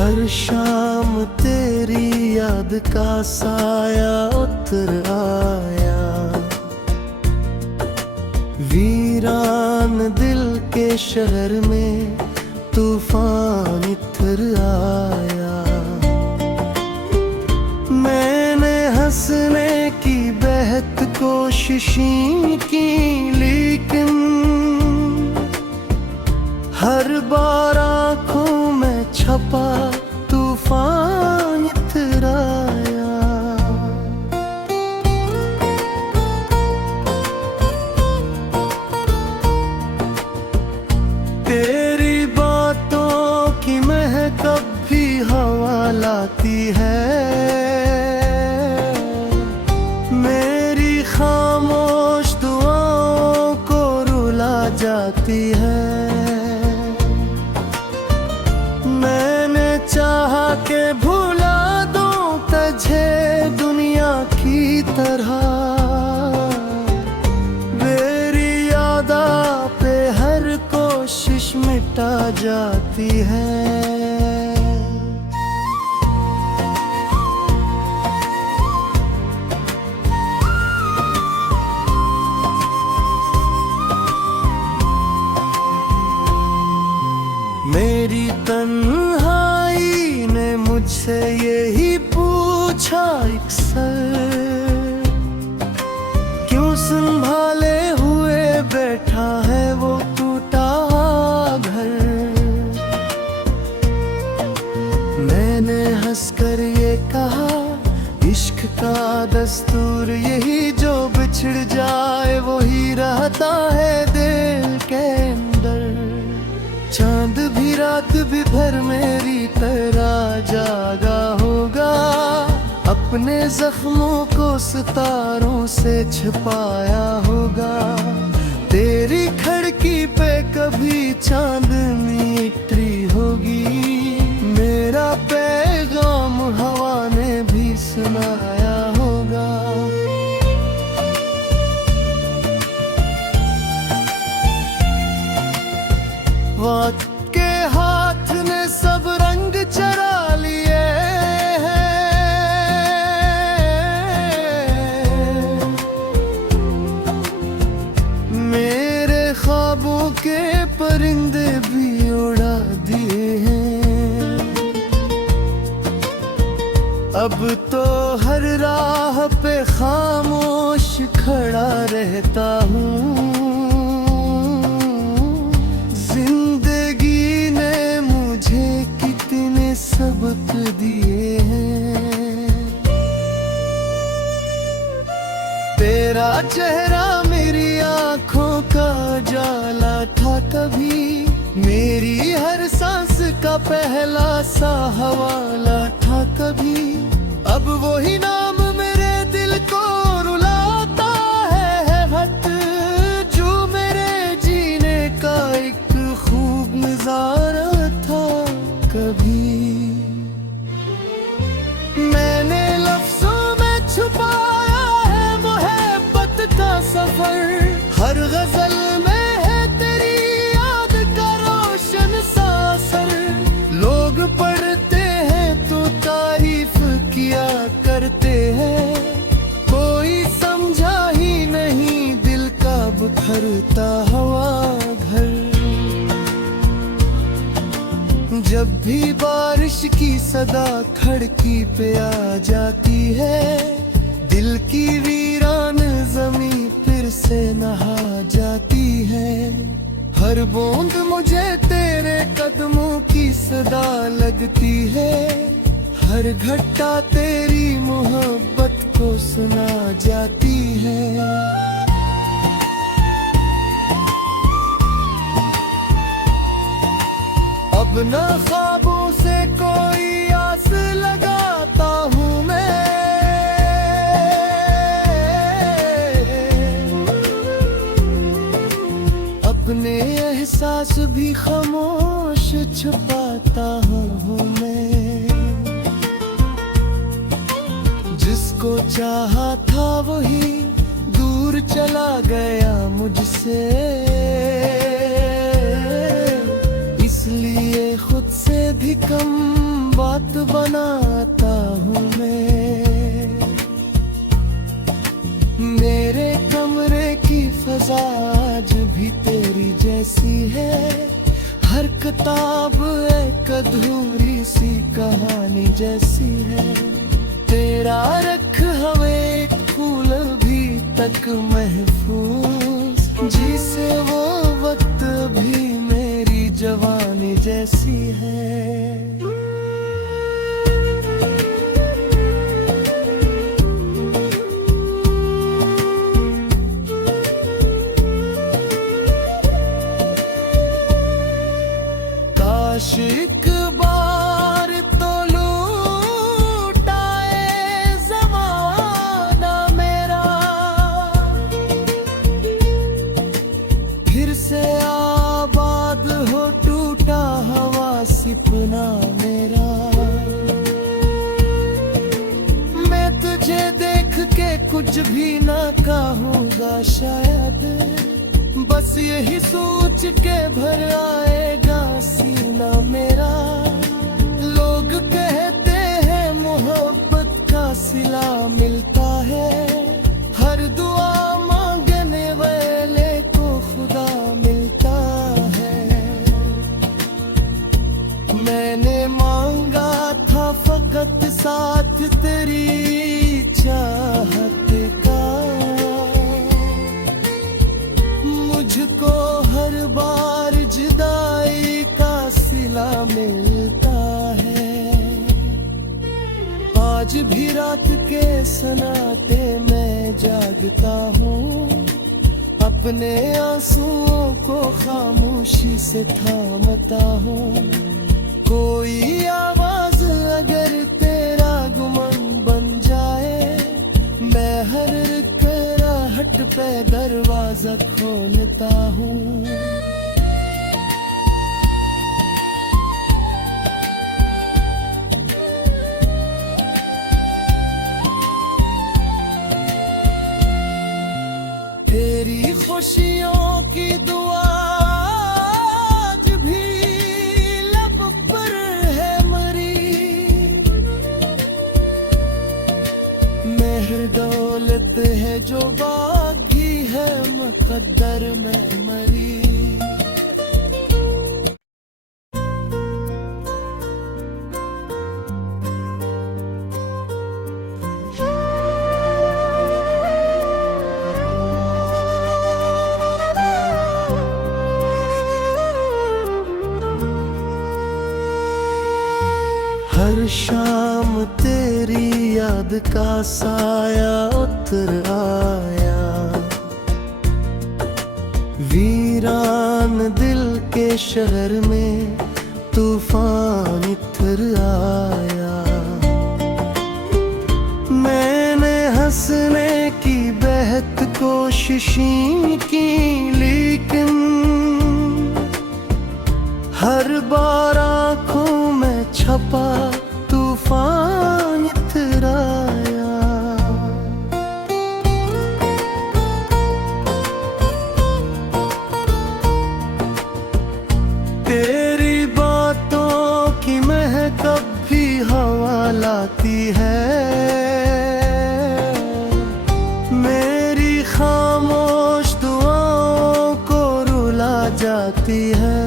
हर शाम तेरी याद का साया उतर आया, वीरान दिल के शहर में तूफान इतर आया। मैंने हंसने की बेहद कोशिशें की, लेकिन हर बार आंखों में छपा तूफान इतर आया। तेरी बातों की महक अब भी हवा लाती है, मेरी खामोश दुआओं को रुला जाती है। मैंने चाहा के भुला दूं तुझे दुनिया की तरह, मेरी यादा पे हर कोशिश मिटा जाती है। मेरी तन्हाई ने मुझसे यही पूछा अक्सर, क्यों संभाले हुए बैठा है वो टूटा घर। मैंने हंसकर ये कहा, इश्क का दस्तूर यही, जो बिछड़ जाए वही रहता है दिल के अंदर। चांद भी रात भी भर मेरी तरह जागा होगा, अपने जख्मों को सितारों से छिपाया होगा। तेरी खिड़की पे कभी चांदनी उतरी होगी, मेरा पैगाम हवा ने भी सुनाया होगा। वक्त के हाथ ने सब रंग चरा लिए हैं, मेरे ख्वाबों के परिंदे भी उड़ा दिए हैं। अब तो हर राह पे खामोश खड़ा रहता हूँ, सबक दिए हैं। तेरा चेहरा मेरी आंखों का जाला था कभी, मेरी हर सांस का पहला सा हवाला था कभी। अब वही नाम मेरे दिल को रुलाता है हट, जो मेरे जीने का एक खूब नजारा था कभी। मैंने लफ्जों में छुपाया है मोहब्बत का सफर, हर गजल में है तेरी याद का रोशन सा असर। लोग पढ़ते हैं तो तारीफ किया करते हैं, कोई समझा ही नहीं दिल का बिखरता हुआ घर। जब भी बारिश की सदा खिड़की पे आ जाती है, दिल की वीरान जमीन फिर से नहा जाती है। हर बूंद मुझे तेरे कदमों की सदा लगती है, हर घटा तेरी मोहब्बत को सुना जाती है। अब न ख्वाबों से कोई आस लगाता हूँ मैं, अपने एहसास भी खामोश छुपाता हूँ मैं। जिसको चाहा था वही दूर चला गया मुझसे, इसलिए खुद से भी कम किताब एक अधूरी सी कहानी जैसी है। तेरा रख हमें फूल भी तक महफूज, जिसे वो वक्त भी मेरी जवानी जैसी है। एक बार तो लूटाए ज़माना मेरा, फिर से आबाद हो टूटा हवा सपना मेरा। मैं तुझे देख के कुछ भी ना कहूँगा शायद, बस यही सोच के भर आएगा सीना मेरा। लोग कहते हैं मोहब्बत का सिला मिलता है, हर दुआ मांगने वाले को खुदा मिलता है। मैंने मांगा था फकत साथ तेरी चाहत का, मुझको हर बार जुदाई का सिला मिलता है। आज भी रात के सन्नाटे में जागता हूँ, अपने आंसुओं को खामोशी से थामता हूँ। कोई आवाज अगर तेरा गुमान बन जाए, मैं हर हट पे दरवाजा खोलता हूँ। तेरी खुशियों की दुआ आज भी लब पर है मरी, मेहर दौलत है जो बागी है मुकद्दर में मरी। हर शाम तेरी याद का साया उतर आया, वीरान दिल के शहर में तूफान इतर आया। मैंने हंसने की बेहद कोशिशें की, लेकिन हर बार आंखों में छपा तूफान इतर आया। तेरी बातों की महक भी हवा लाती है, मेरी खामोश दुआओं को रुला जाती है।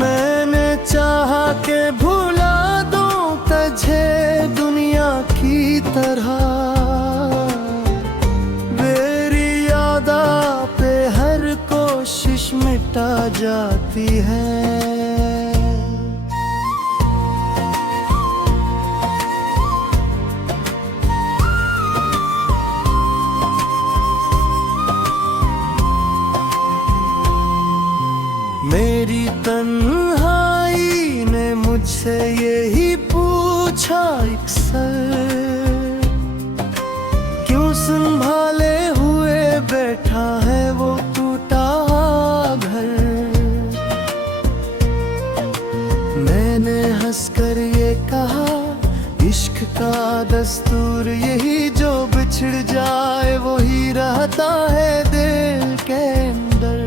मैंने चाहा के भुला दूं तुझे दुनिया की तरह, मेरी यादा पे हर कोशिश मिटा जाती है। मेरी तन्हाई ने मुझसे यही पूछा अक्सर, क्यों संभाले हुए बैठा है वो टूटा घर। मैंने हंसकर ये कहा इश्क का दस्तूर यही, जो बिछड़ जाए वही रहता है दिल के अंदर।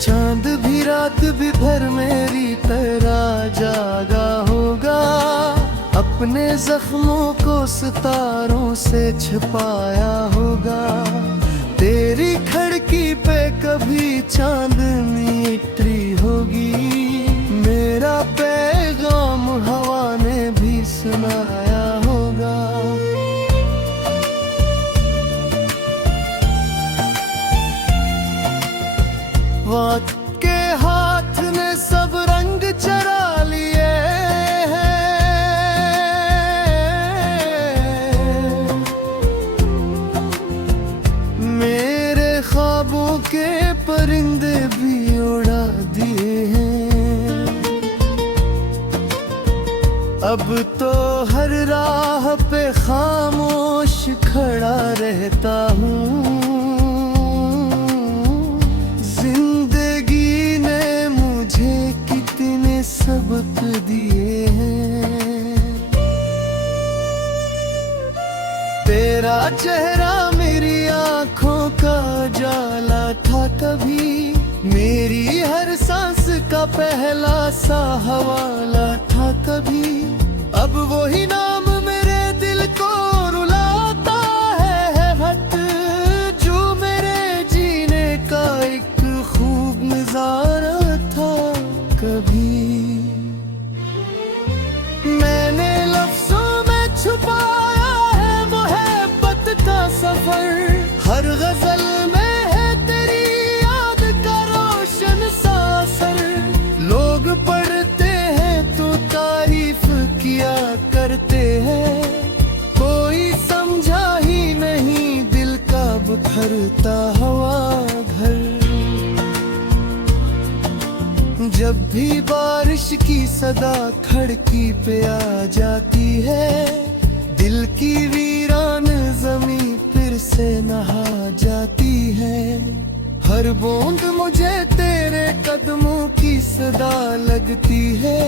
चांद भी रात भी भर मेरी तरह जागा होगा, अपने जख्मों को सितारों से छिपाया होगा। तेरी खिड़की पे कभी चांद वक्त के हाथ ने सब रंग चरा लिए हैं, मेरे ख्वाबों के परिंदे भी उड़ा दिए हैं। अब तो हर राह पे खामोश खड़ा रहता हूँ, जिंदगी ने मुझे कितने सबक दिए हैं। तेरा चेहरा मेरी आंखों का जाला था कभी, मेरी हर सांस का पहला सा हवाला था कभी। अब वही नाम मेरे दिल को रुलाता है हट, जो मेरे जीने का एक खूब नजारा था कभी। मैंने लफ्जों में छुपाया है मोहब्बत का सफर, हर गजल में है तेरी याद का रोशन सा असर। लोग पढ़ते हैं तो तारीफ किया करते हैं, कोई समझा ही नहीं दिल का बिखरता हुआ घर। जब भी बारिश की सदा खिड़की पे आ जाती है, दिल की वीरान जमीं फिर से नहा जाती है। हर बूंद मुझे तेरे कदमों की सदा लगती है,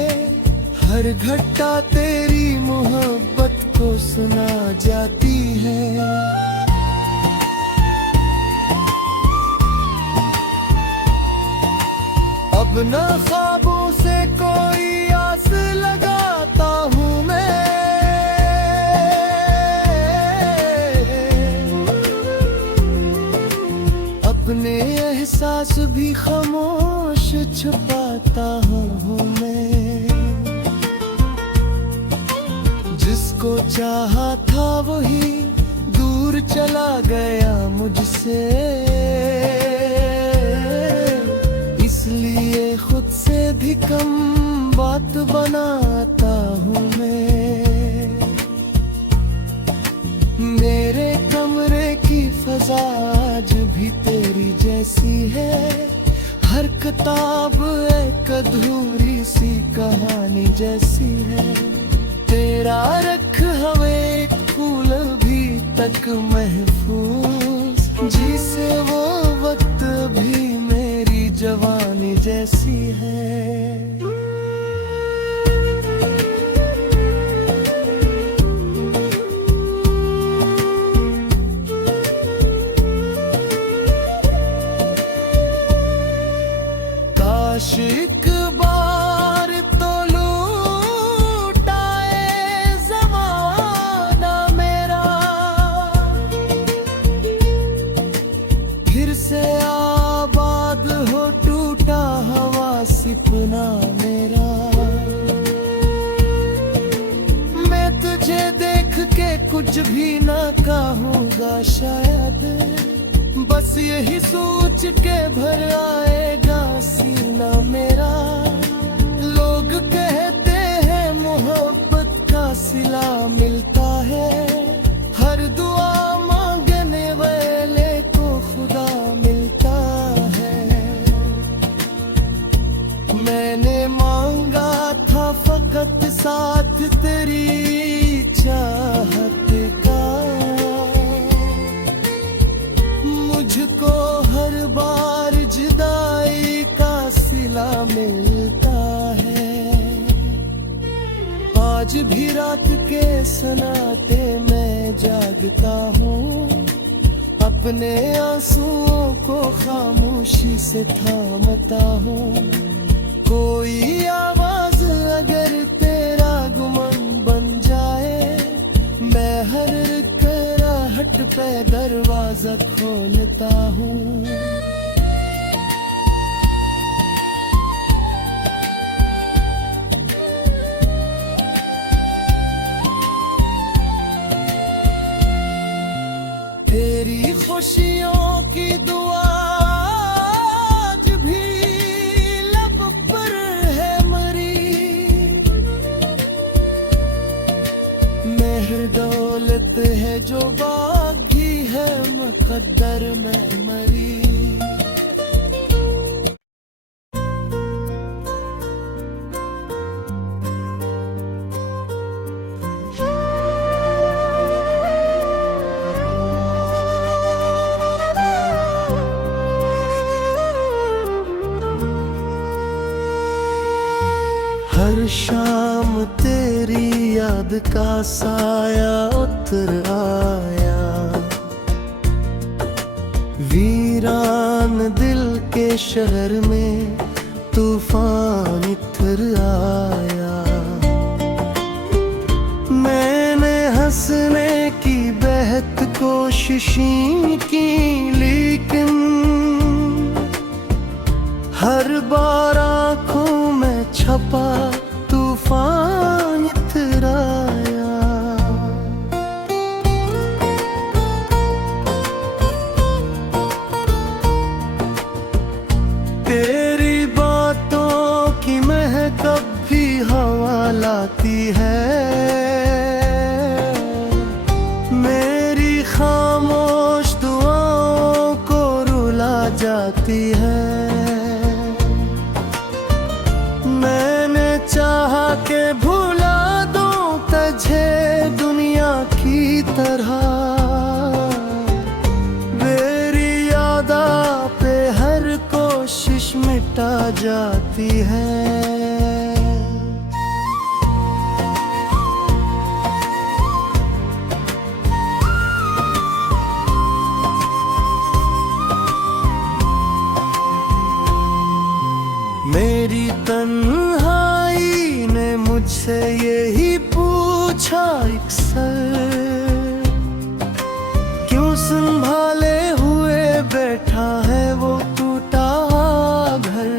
हर घटा तेरी मोहब्बत को सुना जाती है। अब न ख्वाबों से कोई आस लगाता हूँ मैं, अपने एहसास भी खामोश छुपाता हूँ मैं। जिसको चाहा था वही दूर चला गया मुझसे, इसलिए खुद से भी कम बात बनाता हूँ मैं। मेरे कमरे की फजा आज भी तेरी जैसी है, हर किताब एक अधूरी सी कहानी जैसी है। तेरा रख हमें फूल भी तक महफूज, जिसे वो वक्त भी मेरी जवानी जैसी है। काश एक बार तो लूटाए ज़माना मेरा, फिर से आबाद हो टूटा हवा सपना मेरा। मैं तुझे देख के कुछ भी ना कहूँगा शायद, बस यही सोच के भर आएगा सीना मेरा। लोग कहते हैं मोहब्बत का सिला मिलता है, हर दुआ मांगने वाले को खुदा मिलता है। मैंने मांगा था फकत साथ तेरी चाहत का, मुझको हर बार जुदाई का सिला मिलता है। आज भी रात के सन्नाटे में जागता हूँ, अपने आंसुओं को खामोशी से थामता हूँ। कोई आवाज अगर तेरा गुमन बन जाए, मैं हर कराहट पे दरवाजा खोलता हूँ। तेरी खुशियों की दुआ आज भी हर शाम तेरी याद का साया उतर आया, वीरान दिल के शहर में तूफान इतर आया। मैंने हंसने की बेहद कोशिशें की, लेकिन हर बार आंखों में छपा तूफान इतर आया। तेरी बातों की महक अब भी हवा लाती है, मेरी खामोश दुआओं को रुला जाती है। मैंने चाहा के भुला दूं तुझे दुनिया की तरह, मेरी यादा पे हर कोशिश मिटा जाती है। मेरी तन्हाई ने मुझसे यही पूछा अक्सर, क्यों संभाले हुए बैठा है वो टूटा घर।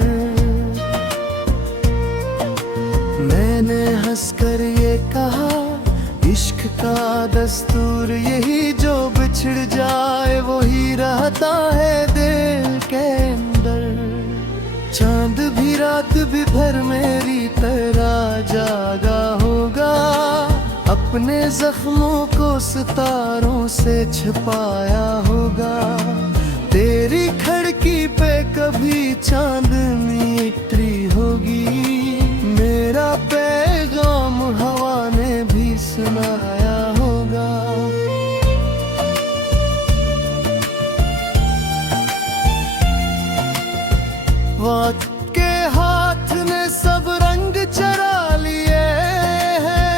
मैंने हंसकर ये कहा, इश्क का दस्तूर यही, जो बिछड़ जाए वही रहता है दिल के अंदर। चांद भी रात भी भर मेरी तरह जागा होगा, अपने जख्मों को सितारों से छिपाया होगा। तेरी खिड़की पे कभी चांदनी उतरी होगी, मेरा पैगाम हवा ने भी सुनाया होगा। वक्त के हाथ ने सब रंग चरा लिए हैं,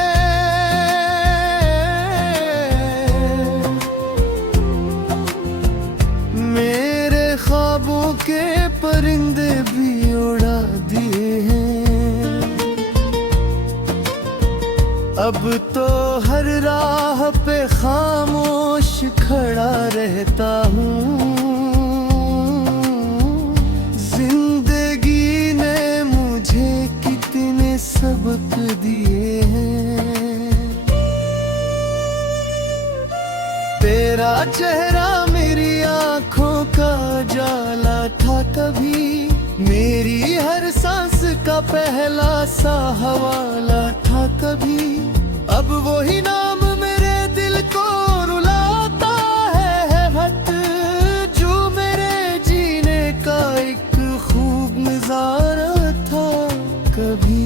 मेरे ख्वाबों के परिंदे भी उड़ा दिए हैं। अब तो हर राह पे खामोश खड़ा रहता हूँ, सबक दिए हैं। तेरा चेहरा मेरी आंखों का जाला था कभी, मेरी हर सांस का पहला सा हवाला था कभी। अब वही नाम मेरे दिल को रुलाता है हट, जो मेरे जीने का एक खूब नजारा था कभी।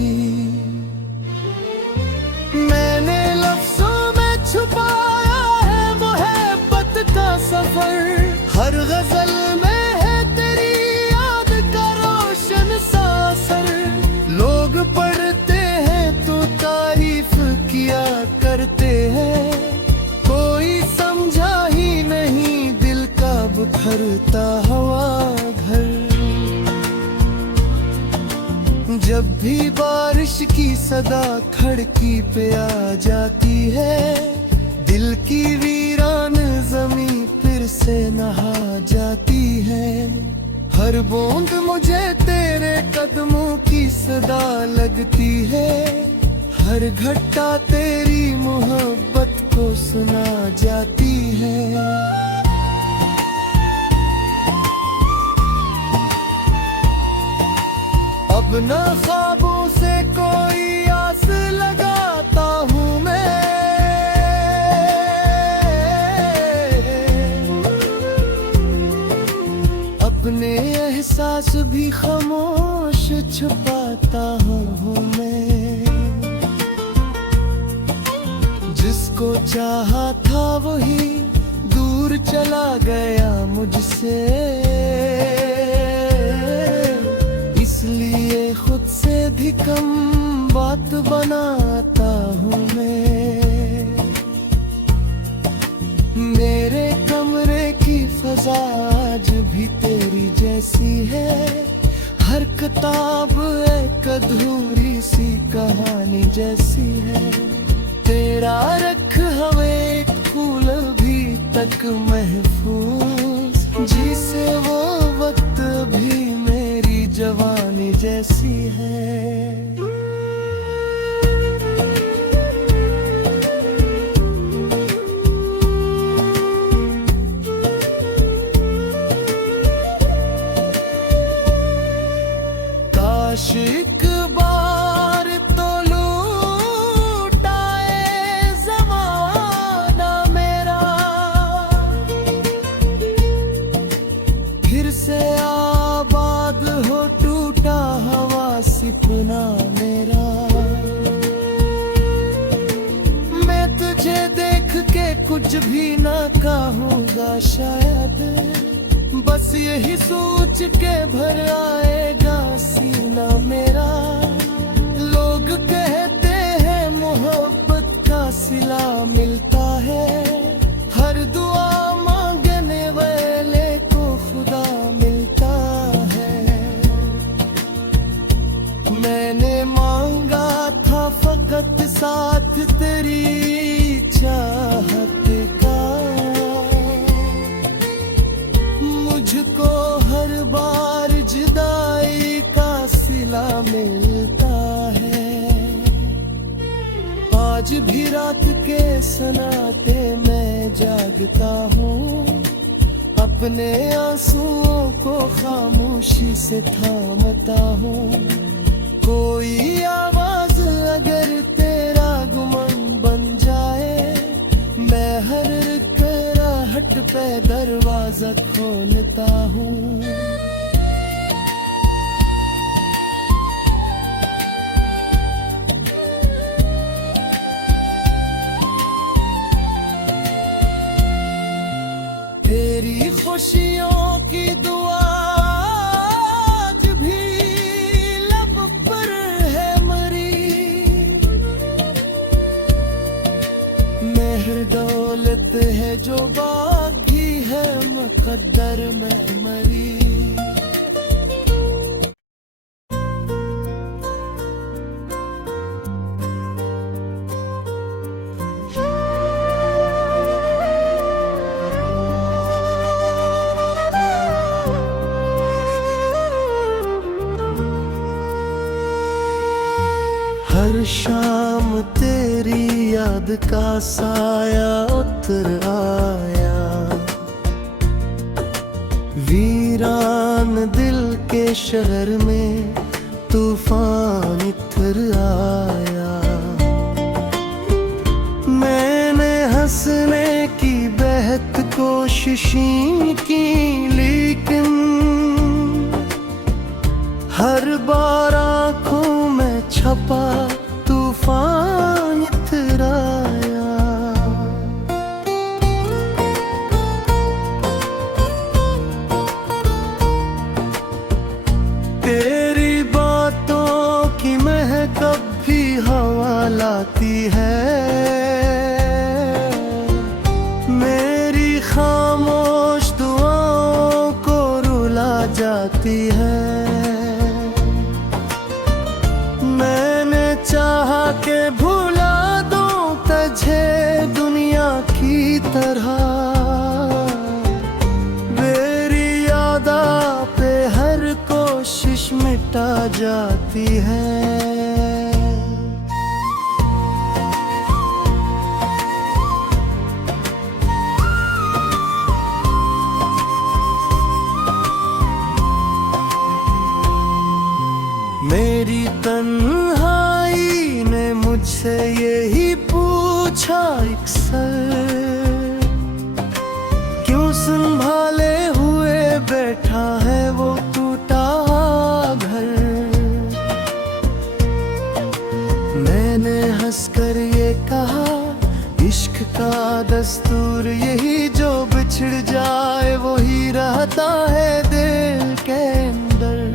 मैंने लफ्जों में छुपाया है मोहब्बत का सफर, हर गजल में है तेरी याद का रोशन सा असर। लोग पढ़ते हैं तो तारीफ किया करते हैं, कोई समझा ही नहीं दिल का बिखरता हुआ घर। जब भी बारिश की सदा खिड़की पे आ जाती है, दिल की वीरान जमीन फिर से नहा जाती है। हर बूंद मुझे तेरे कदमों की सदा लगती है, हर घटा तेरी मोहब्बत को सुना जाती है। अब न ख्वाबों से कोई आस लगाता हूँ मैं, अपने एहसास भी खामोश छुपाता हूँ मैं। जिसको चाहा था वही दूर चला गया मुझसे, इसलिए खुद से भी कम किताब एक अधूरी सी कहानी जैसी है। तेरा रख हमें फूल भी तक महफूज, जिसे वो वक्त भी मेरी जवानी जैसी है। काश एक बार तो लूटाए ज़माना मेरा, फिर से आबाद हो टूटा हवा सपना मेरा। मैं तुझे देख के कुछ भी ना कहूँगा शायद, बस यही सोच के भर आएगा सीना मेरा। लोग कहते हैं मोहब्बत का सिला मिलता है, हर दुआ मांगने वाले को खुदा मिलता है। मैंने मांगा था फकत साथ तेरी चाहत का, मुझको हर बार जुदाई का सिला मिलता है। आज भी रात के सन्नाटे में जागता हूँ, अपने आंसुओं को खामोशी से थामता हूँ। कोई आवाज अगर तेरा गुमान बन जाए, मैं हर हट पे दरवाजा खोलता हूँ। तेरी खुशियों की दुआ आज भी लब पर है मरी, मेहर दौलत है जो बाकी है मुकद्दर में मरी। हर शाम तेरी याद का साया उतर आया, वीरान दिल के शहर में तूफान इतर आया। मैंने हंसने की बेहद कोशिशें की, लेकिन हर बार आंखों में छपा तूफान इतर आया। तेरी बातों की महक भी हवा लाती है, मेरी खामोश दुआओं को रुला जाती है। मैंने चाहा के भुला दूं तुझे दुनिया की तरह, मेरी यादा पे हर कोशिश मिटा जाती है। मेरी तन्हाई ने मुझसे यही पूछा अक्सर, क्यों संभाले हुए बैठा है वो टूटा घर। मैंने हंसकर ये कहा इश्क का दस्तूर यही, जो बिछड़ जाए वही रहता है दिल के अंदर।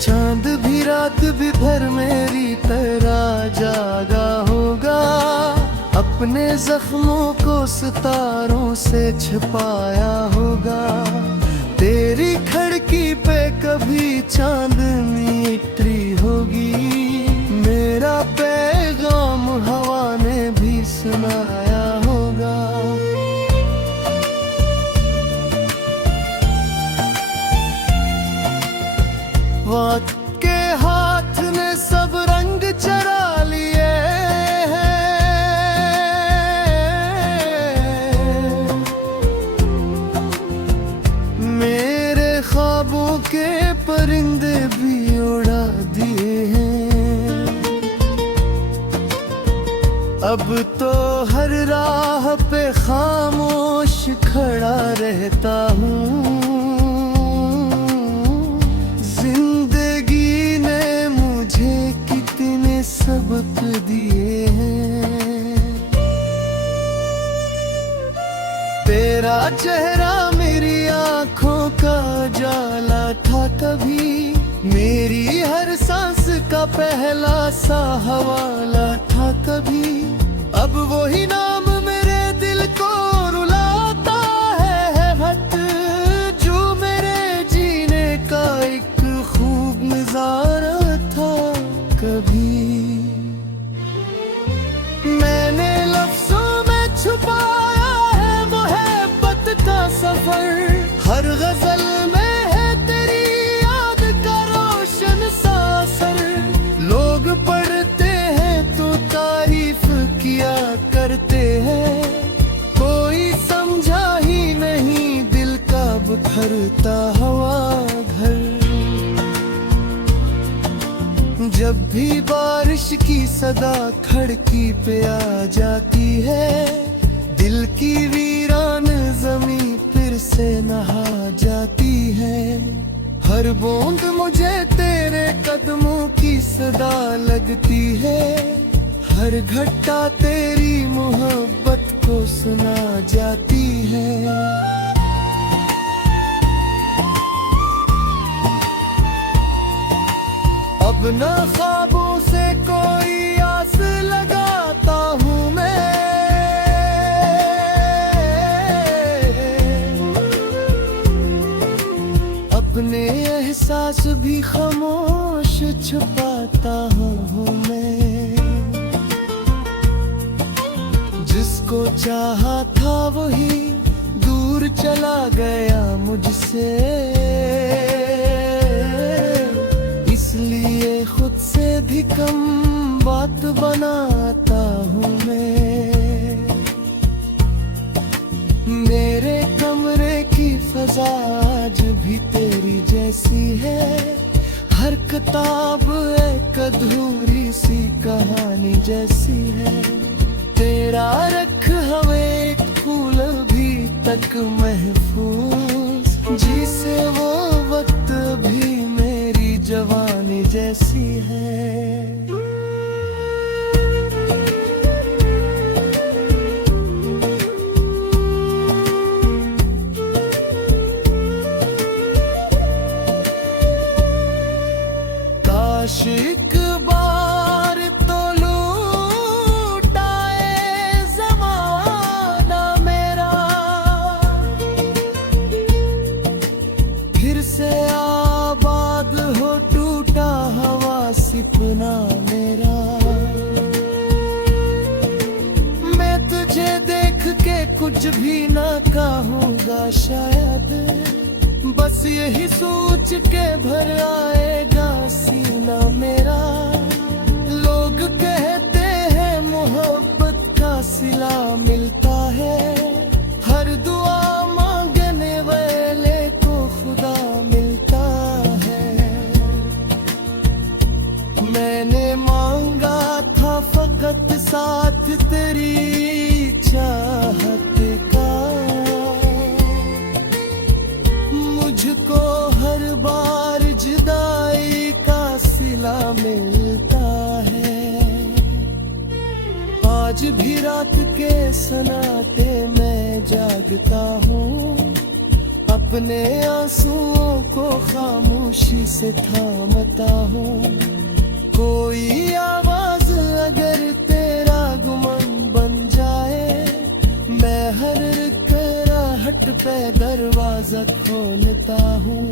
चांद भी रात भी भर मेरी तरह जागा होगा, अपने जख्मों को सितारों से छिपाया होगा। तेरी खिड़की पे कभी चांद वक्त के हाथ ने सब रंग चरा लिए हैं, मेरे ख्वाबों के परिंदे भी उड़ा दिए हैं। अब तो हर राह पे खामोश खड़ा रहता हूँ, जिंदगी ने मुझे कितने सबक दिए हैं। तेरा चेहरा मेरी आंखों का जाला था कभी, मेरी हर सांस का पहला सा हवाला था कभी। अब वही नाम मेरे दिल को रुलाता है हट, जो मेरे जीने का एक खूब नजारा था कभी। मैंने लफ्जों में छुपाया है मोहब्बत का सफर, हर गजल में है तेरी याद का रोशन सा असर। लोग पढ़ते हैं तो तारीफ किया करते हैं, कोई समझा ही नहीं दिल का बिखरता हवा घर। जब भी बारिश की सदा खिड़की पे आ जाती है, दिल की वीरान जमीं फिर से नहा जाती है। हर बूंद मुझे तेरे कदमों की सदा लगती है, हर घटा तेरी मोहब्बत को सुना जाती है। अब न ख्वाबों से कोई आस लगाता हूँ मैं, अपने एहसास भी खामोश छुपाता हूँ मैं। जिसको चाहा था वही दूर चला गया मुझसे, इसलिए खुद से भी कम बात बनाता हूँ मैं। मेरे कमरे की फजा आज भी तेरी जैसी है, हर किताब एक अधूरी सी कहानी जैसी है। तेरा रख हमें एक फूल भी तक महफूज, जिसे वो वक्त भी मेरी जवानी जैसी है। काश एक बार तो लूटाए ज़माना मेरा, फिर से आबाद हो टूटा हवा सपना मेरा। मैं तुझे देख के कुछ भी ना कहूँगा शायद, बस यही सोच के भर आएगा सीना मेरा। लोग कहते हैं मोहब्बत का सिला मिलता है, हर दुआ मांगने वाले को खुदा मिलता है। मैंने मांगा था फकत साथ तेरी चाहत का, मुझको हर बार जुदाई का सिला मिलता है। आज भी रात के सन्नाटे में जागता हूँ, अपने आंसुओं को खामोशी से थामता हूँ। कोई आवाज अगर तेरा गुमन बन जाए, मैं हर कराहट पे दरवाजा खोलता हूँ।